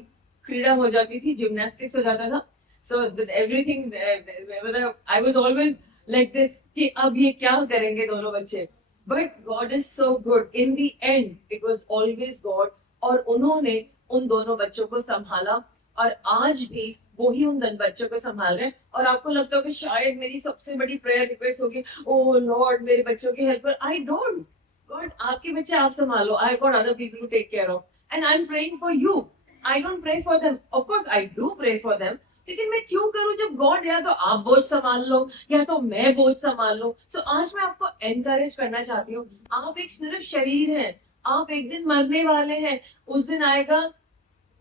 क्रीड़ा हो जाती थी, जिम्नास्टिक्स हो जाता था. सो एवरीथिंग, मतलब I was always like this कि अब ये क्या करेंगे दोनों बच्चे. But God is so good. In the and it was always God, और उन्होंने उन दोनों बच्चों को संभाला, और आज भी वो ही उन बच्चों को संभाल रहे हैं. और आपको लगता हो कि शायद मेरी सबसे बड़ी प्रेयर रिक्वेस्ट होगी, ओ लॉर्ड मेरे बच्चों की हेल्प कर. I don't. गॉड, आपके बच्चे आप संभालो. I got other people to take care of, and I am praying for you. I don't pray for them. Of course I do pray for them, लेकिन मैं क्यों करूं जब गॉड, या तो आप बोझ संभाल लो या तो मैं बोझ संभाल लो. सो आज मैं आपको एनकरेज करना चाहती हूँ, आप एक सिर्फ शरीर हैं, आप एक दिन मरने वाले हैं. उस दिन आएगा,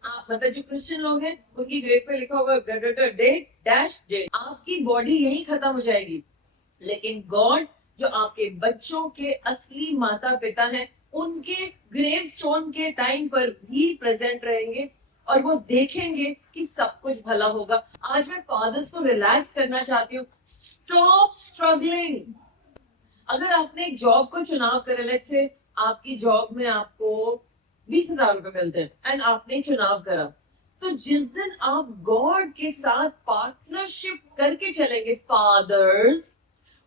आप मतलब जो क्रिश्चियन लोग हैं उनकी ग्रेव पे लिखा होगा डेट डैश डेट. आपकी बॉडी यही खत्म हो जाएगी, लेकिन गॉड जो आपके बच्चों के असली माता पिता हैं, उनके ग्रेव स्टोन के टाइम पर भी प्रेजेंट रहेंगे, और वो देखेंगे कि सब कुछ भला होगा. आज मैं फादर्स को रिलैक्स करना चाहती हूँ. Stop struggling. अगर आपने एक जॉब को चुनाव करे, लेट्स से आपकी जॉब में आपको 20,000 रुपए मिलते हैं एंड आपने चुनाव करा, तो जिस दिन आप गॉड के साथ पार्टनरशिप करके चलेंगे फादर्स,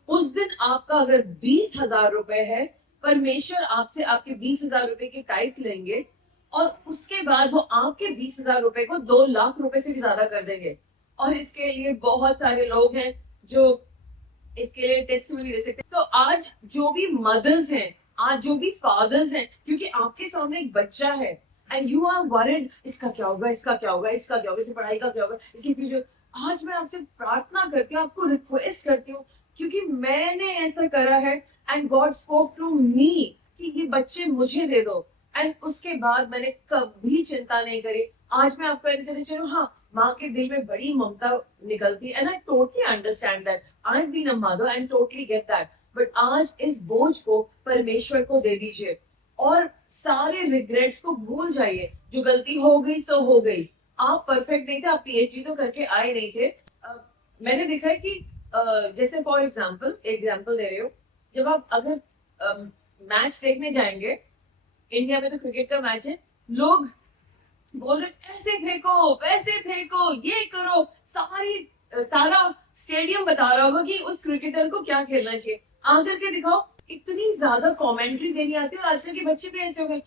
उस दिन आपका अगर 20,000 रुपए है, परमेश्वर आपसे आपके 20,000 रुपए की टाइट लेंगे, और उसके बाद वो आपके 20,000 रुपए को 2 लाख रुपए से भी ज्यादा कर देंगे. और इसके लिए बहुत सारे लोग हैं जो इसके लिए टेस्टिमनी दे सकते हैं. तो आज जो भी मदर्स हैं, आज जो भी फादर्स हैं, क्योंकि आपके सामने एक बच्चा है एंड यू आर वरिड, इसका क्या होगा, इसका क्या होगा, इसका क्या होगा, इसकी पढ़ाई का क्या होगा, इसकी फ्यूचर. आज मैं आपसे प्रार्थना करती हूँ, आपको रिक्वेस्ट करती हूँ, क्योंकि मैंने ऐसा करा है and God spoke to me कि ये बच्चे मुझे दे दो, एंड उसके बाद मैंने कभी चिंता नहीं करी. आज मैं आपको एनकरेज करूँ, हाँ, माँ के दिल में बड़ी ममता निकलती है, and I totally understand that. I have been a mother and totally get that. But आज इस बोझ को परमेश्वर को दे दीजिए, और सारे रिग्रेट्स को भूल जाइए. जो गलती हो गई सो हो गई. आप परफेक्ट नहीं थे, आप पीएचडी तो करके आए नहीं थे. मैंने देखा है कि जैसे फॉर एग्जाम्पल दे रहे हो, जब आप अगर मैच देखने जाएंगे, इंडिया में तो क्रिकेट का मैच है, लोग बोल रहे ऐसे फेंको, वैसे फेंको, ये करो, सारा स्टेडियम बता रहा होगा कि उस क्रिकेटर को क्या खेलना चाहिए. आकर के दिखाओ, इतनी ज्यादा कमेंट्री देनी आती है. और आजकल के बच्चे भी ऐसे हो गए,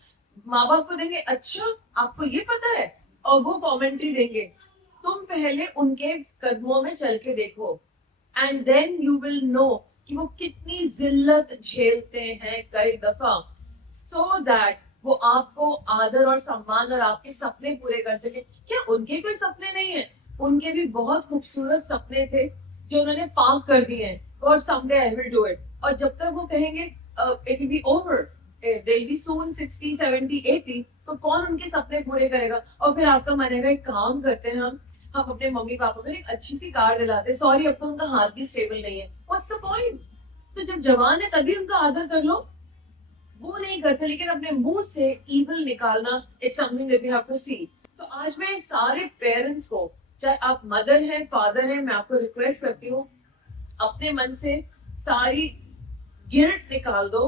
माँ बाप को देंगे, अच्छा आपको ये पता है, और वो कमेंट्री देंगे. तुम पहले उनके कदमों में चल के देखो, and then you will know कि वो कितनी जिल्लत झेलते हैं कई दफा, सो दैट वो आपको आदर और सम्मान और आपके सपने पूरे कर सके। क्या उनके कोई सपने नहीं है? उनके भी बहुत खूबसूरत सपने थे जो उन्होंने पार्क कर दिए हैं। God someday I will do it. और जब तक वो कहेंगे it will be over, they will be सून 60 70 80, तो कौन उनके सपने पूरे करेगा? और फिर आपका मन आएगा एक काम करते हैं, हम अपने मम्मी पापा को एक अच्छी सी कार दिलाते। सॉरी अब तो उनका हाथ भी स्टेबल नहीं है, व्हाट्स द पॉइंट? तो जब जवान है तभी उनका आदर कर लो। वो नहीं करते, लेकिन अपने मुंह से इविल निकालना it's something that we have to see. तो आज मैं सारे पेरेंट्स को, चाहे आप मदर हैं फादर हैं, मैं आपको रिक्वेस्ट करती हूँ अपने मन से सारी गिल्ट निकाल दो।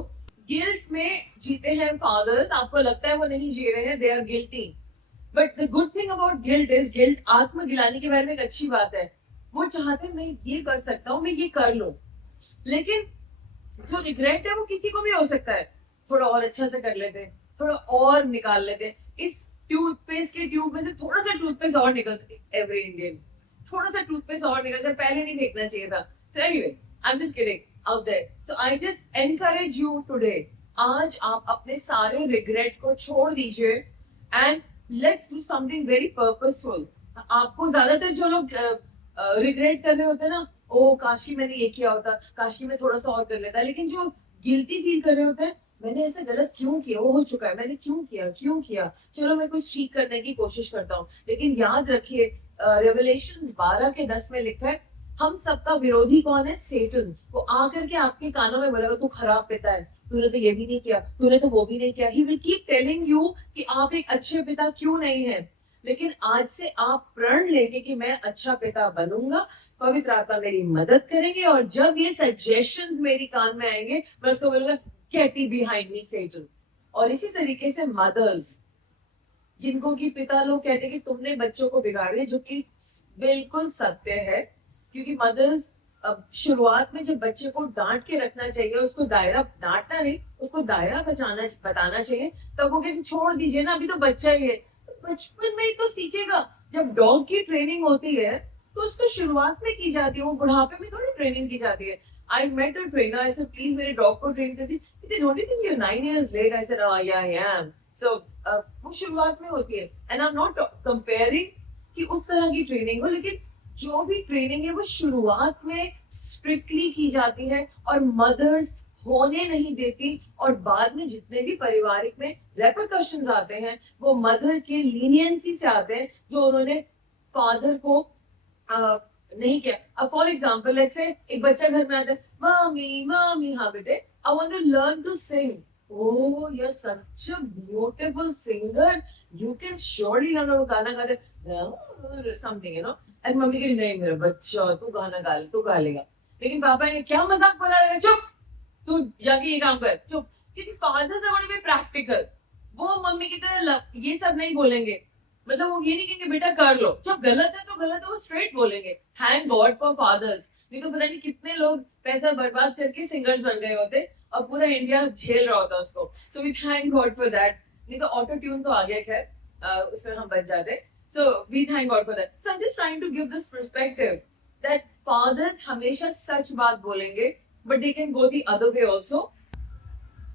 गिल्ट में जीते हैं फादर्स, आपको लगता है वो नहीं जी रहे हैं, they are guilty. But the good thing about guilt is, guilt आत्मगिलानी के बारे में एक अच्छी बात है। वो चाहते हैं मैं ये कर सकता हूँ, मैं ये कर लूं। लेकिन जो रिग्रेट है वो किसी को भी हो सकता है। थोड़ा और अच्छा से कर लेते, थोड़ा और निकाल लेते, इस टूथपेस्ट के ट्यूब में से थोड़ा सा टूथपेस्ट और निकल सके। एवरी इंडियन थोड़ा सा टूथपेस्ट और निकल जाए, पहले नहीं फेंकना चाहिए था। So anyway, I am just kidding out there. So I just encourage you today, आज आप अपने सारे रिग्रेट को छोड़ दीजिए and let's do something very purposeful. आपको ज्यादातर जो लोग रिग्रेट कर रहे होते हैं ना, ओ काश की मैंने ये किया होता, काश की मैं थोड़ा सा और कर लेता, लेकिन जो गिल्टी फील कर रहे होते हैं, मैंने ऐसे गलत क्यों किया, वो हो चुका है, मैंने क्यों किया, चलो मैं कुछ ठीक करने की कोशिश करता हूँ। लेकिन याद रखिए रेवलेशंस 12 के 10 में लिखा है हम सबका विरोधी कौन है? सेटन। वो आकर के आपके कानों में बोलेगा तू खराब पिता है, तूने तो ये भी नहीं किया, तूने तो वो भी नहीं किया। He will keep telling you कि आप एक अच्छे पिता क्यों नहीं है। लेकिन आज से आप प्रण लेंगे कि मैं अच्छा पिता बनूंगा, पवित्र आत्मा मेरी मदद करेंगे, और जब ये सजेशंस मेरी कान में आएंगे मैं उसको बोलूंगा गेट बिहाइंड मी सेटन। और इसी तरीके से मदर्स, जिनको की पिता लोग कहते हैं कि तुमने बच्चों को बिगाड़ दिया, जो कि बिल्कुल सत्य है। क्योंकि मदर्स शुरुआत में जब बच्चे को डांट के रखना चाहिए, उसको दायरा डांटना नहीं, उसको दायरा बताना चाहिए, तब वो कहते छोड़ दीजिए ना, अभी तो बच्चा ही है। तो बचपन में ही तो सीखेगा। जब डॉग की ट्रेनिंग होती है तो उसको शुरुआत में की जाती है, वो बुढ़ापे में थोड़ी ट्रेनिंग की जाती है। I met a trainer, I said please मेरे डॉग को ट्रेन कर दी। Don't you think you are 9 years late? I said oh yeah I am. So वो शुरुआत में होती है, and I am not comparing कि उस तरह की ट्रेनिंग हो, लेकिन जो भी ट्रेनिंग है वो शुरुआत में स्ट्रिक्टली की जाती है और मदर्स होने नहीं देती। और बाद में जितने भी पारिवारिक में रेपरकशंस आते हैं वो मदर के लीनियंसी से आते हैं, जो उन्होंने फादर को नहीं किया। अब फॉर एग्जाम्पल लेट्स से एक बच्चा घर में आता है, मम्मी मम्मी हाँ बेटे I want to learn to sing. Oh, you're such a beautiful singer. You can surely learn how to गाना गाते something, you know. And mummy कह रही नहीं मेरा बच्चा तू गाना गा ले, तू गा लेगा। लेकिन पापा ने क्या मजाक बना रहा है, चुप तू जाके ये काम कर, चुप। क्योंकि fathers are going to be practical. वो मम्मी की तरह ये सब नहीं बोलेंगे, मतलब वो ये नहीं कहेंगे बेटा कर लो, जब गलत है तो गलत है, वो स्ट्रेट बोलेंगे। थैंक गॉड फॉर फादर्स, नहीं तो पता नहीं कितने लोग पैसा बर्बाद करके सिंगर्स बन गए होते और पूरा इंडिया झेल रहा होता उसको। So we thank God for that. नहीं तो ऑटो ट्यून तो आ गया, खैर उसमें हम बच जाते। So we thank God for that. So I am just trying to give this perspective that fathers हमेशा सच बात बोलेंगे, but they can go the other way also.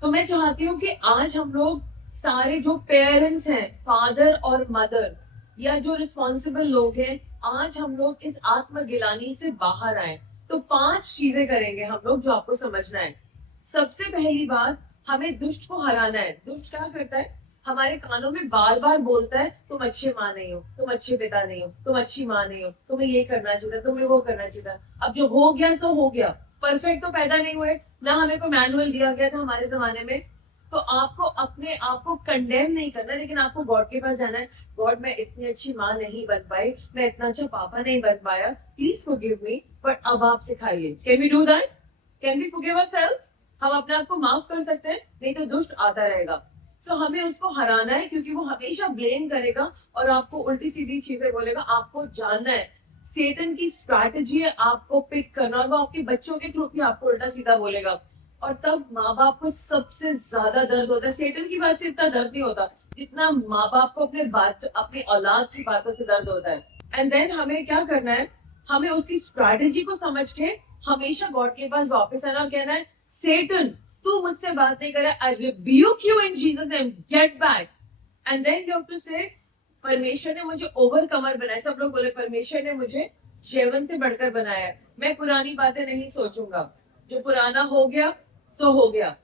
तो मैं चाहती हूँ कि आज हम लोग सारे जो पेरेंट्स हैं, फादर और मदर, या जो रिस्पॉन्सिबल लोग हैं, आज हम लोग इस आत्मगिलानी से बाहर आए। तो 5 चीजें करेंगे हम लोग जो आपको समझना है। सबसे पहली बात, हमें दुष्ट को हराना है। दुष्ट क्या करता है? हमारे कानों में बार बार बोलता है तुम अच्छे माँ नहीं हो, तुम अच्छे पिता नहीं हो, तुम अच्छी माँ नहीं हो, तुम्हें ये करना चाहिए, तुम्हें वो करना चाहिए। अब जो हो गया सो हो गया, परफेक्ट तो पैदा नहीं हुए ना, हमें को मैनुअल दिया गया था हमारे जमाने में। तो आपको अपने आप को कंडेम नहीं करना, लेकिन आपको गॉड के पास जाना है। गॉड मैं इतनी अच्छी माँ नहीं बन पाई, मैं इतना अच्छा पापा नहीं बन पाया, प्लीज फॉरगिव मी, बट अब आप सिखाइए। Can we do that? Can we forgive ourselves? हम अपने आप को माफ कर सकते हैं, नहीं तो दुष्ट आता रहेगा। सो हमें उसको हराना है, क्योंकि वो हमेशा ब्लेम करेगा और आपको उल्टी सीधी चीजें बोलेगा। आपको जानना है सेटन की स्ट्रैटेजी है आपको पिक करना, और वो आपके बच्चों के थ्रू भी आपको उल्टा सीधा बोलेगा। और तब माँ बाप को सबसे ज्यादा दर्द होता है। सेटन की बात से इतना दर्द नहीं होता जितना माँ बाप को अपने औलाद की बातों से दर्द होता है। एंड देन हमें क्या करना है, हमें उसकी स्ट्रैटेजी को समझ के हमेशा गॉड के पास वापस आना और कहना है सेटन तू मुझसे बात नहीं करे, I rebuke you in Jesus name, get back. And then you have to say, परमेश्वर ने मुझे ओवरकमर बनाया. सब लोग बोले परमेश्वर ने मुझे जेवन से बढ़कर बनाया है. मैं पुरानी बातें नहीं सोचूंगा. जो पुराना हो गया सो हो गया.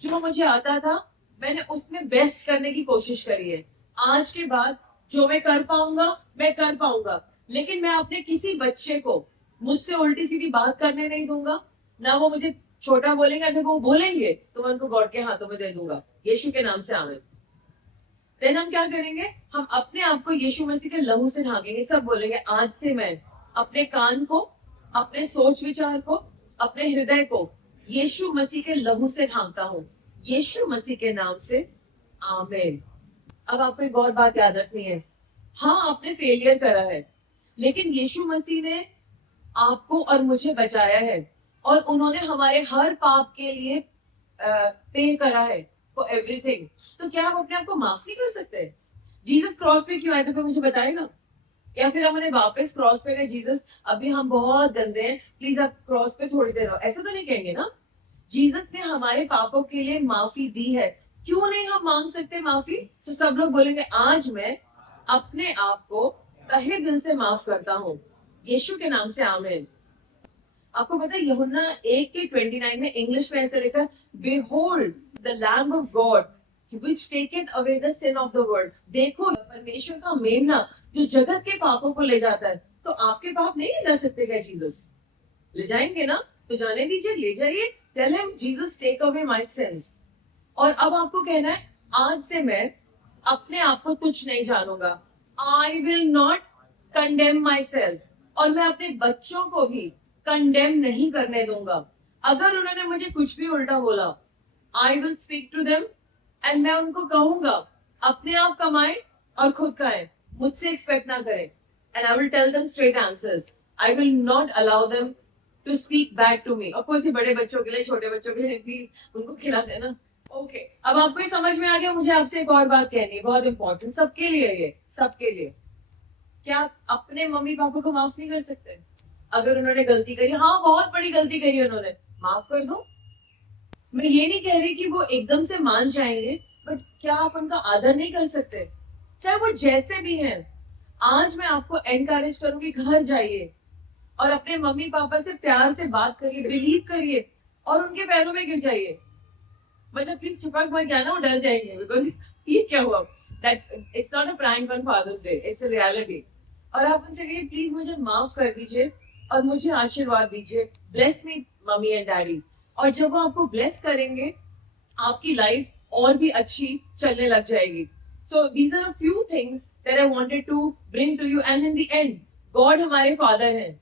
जो मुझे आता था मैंने उसमें बेस्ट करने की कोशिश करी है. आज के बाद जो मैं कर पाऊंगा मैं कर पाऊंगा, लेकिन मैं अपने किसी बच्चे को मुझसे उल्टी सीधी बात करने नहीं दूंगा. ना वो मुझे छोटा बोलेंगे, अगर वो बोलेंगे तो मैं उनको गॉड के हाथों में दे दूंगा. यीशु के नाम से आमीन. देन हम क्या करेंगे, हम अपने आप को यीशु मसीह के लहू से ढांकेंगे. सब बोलेंगे आज से मैं अपने कान को, अपने सोच विचार को, अपने हृदय को यीशु मसीह के लहू से ढांकता हूँ. यीशु मसीह के नाम से आमीन. अब आपको एक और बात याद रखनी है. हाँ, आपने फेलियर करा है, लेकिन यीशु मसीह ने आपको और मुझे बचाया है, और उन्होंने हमारे हर पाप के लिए पे करा है फॉर एवरीथिंग. तो क्या हम अपने आप को माफ नहीं कर सकते? जीसस क्रॉस पे क्यों आए थे, कोई मुझे बताएगा? या फिर हम उन्हें वापस क्रॉस पे गए, जीसस अभी हम बहुत गंदे हैं, प्लीज आप क्रॉस पे थोड़ी देर रहो, ऐसा तो नहीं कहेंगे ना. जीसस ने हमारे पापों के लिए माफी दी है, क्यों नहीं हम मांग सकते माफी? तो सब लोग बोलेंगे आज मैं अपने आप को तहे दिल से माफ करता हूँ. यीशु के नाम से आमीन. आपको पता है यूहन्ना 1:29 में इंग्लिश में ऐसे लिखा है, behold the lamb of God which taketh away the sin of the world. देखो परमेश्वर का मेमना जो जगत के पापों को ले जाता है. तो आपके पाप नहीं ले जा सकते क्या जीसस? ले जाएंगे ना? तो जाने दीजिए, ले जाइए. Tell him Jesus take away my sins. और अब आपको कहना है आज से मैं अपने आप को तुच्छ नहीं जानूंगा. I will not condemn myself. और मैं अपने बच्चों को भी कंडेम नहीं करने दूंगा. अगर उन्होंने मुझे कुछ भी उल्टा बोला, I will speak to them and मैं उनको कहूंगा अपने आप कमाए और खुद खाए, मुझसे एक्सपेक्ट ना करें. And I will tell them straight answers. I will not allow them to speak back to me. Of course ये बड़े बच्चों के लिए, छोटे बच्चों के लिए प्लीज उनको खिला देना. ओके, अब आपको ये समझ में आ गया. मुझे आपसे एक और बात कहनी है, बहुत इंपॉर्टेंट, सबके लिए ये, सबके लिए. क्या आप अपने मम्मी पापा को माफ नहीं कर सकते? अगर उन्होंने गलती करी, हाँ बहुत बड़ी गलती करी उन्होंने, माफ कर दो. मैं ये नहीं कह रही कि वो एकदम से मान जाएंगे, बट क्या आप उनका आदर नहीं कर सकते? चाहे वो जैसे भी हैं. आज मैं आपको एनकरेज करूंगी, घर जाइए और अपने मम्मी पापा से प्यार से बात करिए, बिलीव करिए और उनके पैरों में गिर जाइए. मतलब प्लीज चिपक मत जाना, वो डर जाएंगे. बिकॉज ये क्या हुआ, that it's not a prank on fathers day, it's a reality. और आप उनसे कहिए प्लीज मुझे माफ कर दीजिए और मुझे आशीर्वाद दीजिए, bless me mummy and daddy. और जब वो आपको ब्लेस करेंगे, आपकी लाइफ और भी अच्छी चलने लग जाएगी. So these are few things that I wanted to bring to you. And in the end God हमारे फादर हैं,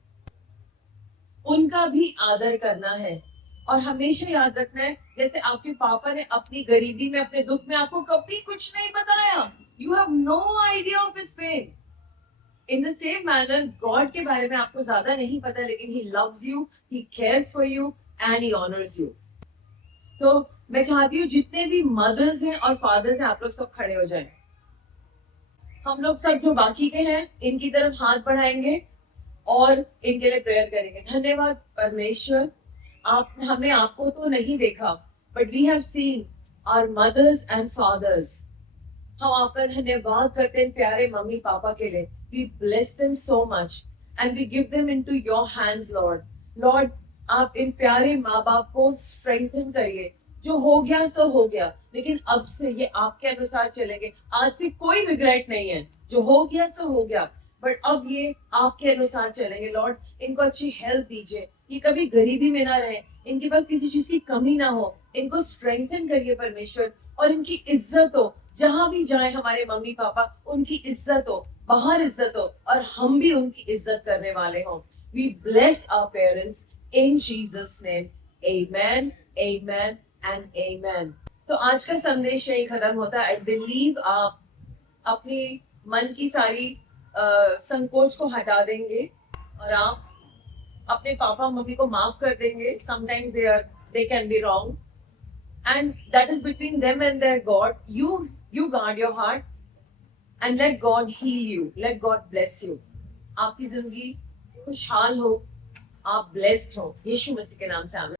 उनका भी आदर करना है. और हमेशा याद रखना है, जैसे आपके पापा ने अपनी गरीबी में, अपने दुख में आपको कभी कुछ नहीं बताया, you have no idea of his pain. In the same manner God के बारे में आपको ज्यादा नहीं पता, लेकिन he loves you, he cares for you and he honours you. So मैं चाहती हूँ जितने भी मदर्स हैं और फादर्स हैं, आप लोग सब खड़े हो जाएं. हम लोग सब जो बाकी के हैं इनकी तरफ हाथ बढ़ाएंगे और इनके लिए प्रेयर करेंगे. धन्यवाद परमेश्वर, आप हमने आपको तो नहीं देखा, but we have seen our mothers and fathers. हम आपका धन्यवाद करते हैं प्यारे मम्मी पापा के लिए. We bless them so much and we give them into your hands Lord. Lord आप इन प्यारे माँ बाप को स्ट्रेंथन करिए. जो हो गया सो हो गया, लेकिन अब से ये आपके अनुसार चलेंगे. आज से कोई रिग्रेट नहीं है, जो हो गया सो हो गया, बट अब ये आपके अनुसार चलेंगे. लॉर्ड इनको अच्छी हेल्थ दीजिए, ये कभी गरीबी में ना रहे, इनके पास किसी चीज की कमी ना हो. इनको स्ट्रेंथन करिए परमेश्वर, और इनकी इज्जत हो. जहां भी जाए हमारे मम्मी पापा, उनकी इज्जत हो, बाहर इज्जत हो, और हम भी उनकी इज्जत करने वाले हों. We bless our parents in Jesus name. Amen, amen and amen. So आज का संदेश यही खत्म होता है. आई बिलीव आप अपनी मन की सारी संकोच को हटा देंगे और आप अपने पापा मम्मी को माफ कर देंगे. Sometimes they can be wrong and that is between them and their God. You guard your heart and let God heal you, let God bless you. आपकी जिंदगी खुशहाल हो, आप ब्लेस्ड हो, यीशु मसीह के नाम से आमीन.